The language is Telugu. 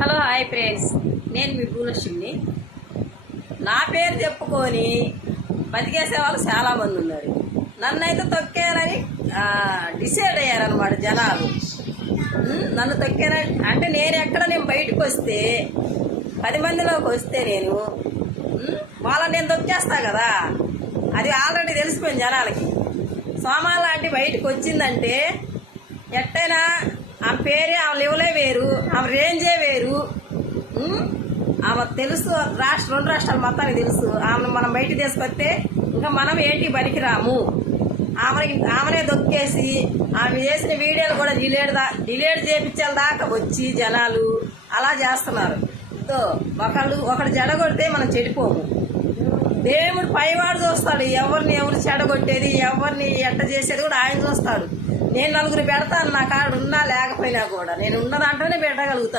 హలో హాయ్ ఫ్రెండ్స్, నేను మీ భూలక్ష్మిని. నా పేరు చెప్పుకొని బతికేసే వాళ్ళు చాలామంది ఉన్నారు. నన్నైతే తొక్కేయాలని డిసైడ్ అయ్యారనమాట జనాలు. నన్ను తొక్కేయాలని అంటే నేను బయటకు వస్తే 10 మందిలోకి వస్తే వాళ్ళని నేను తొక్కేస్తా కదా. అది ఆల్రెడీ తెలిసిపోయింది జనాలకి. సోమా లాంటి బయటకు వచ్చిందంటే ఎట్టైనా ఆమె పేరే, ఆమె లెవెలే వేరు, ఆమె రేంజే వేరు. ఆమె తెలుసు, రెండు రాష్ట్రాలు మొత్తానికి తెలుసు. ఆమెను మనం బయట తీసుకొస్తే ఇంకా మనం ఏంటి పనికిరాము. ఆమెనే దొక్కేసి ఆమె చేసిన వీడియోలు కూడా డిలేట్ చేయించాల దాకా వచ్చి జనాలు అలా చేస్తున్నారు. ఒకడు చెడగొడితే మనం చెడిపోము. దేవుడు పైవాడు చూస్తాడు, ఎవరు చెడగొట్టేది, ఎవరిని ఎట్ట చేసేది కూడా ఆయన చూస్తాడు. నేను 4 పెడతాను, నా కాడ ఉన్నా లేకపోయినా కూడా. నేను ఉన్న దాంట్లోనే పెట్టగలుగుతాను.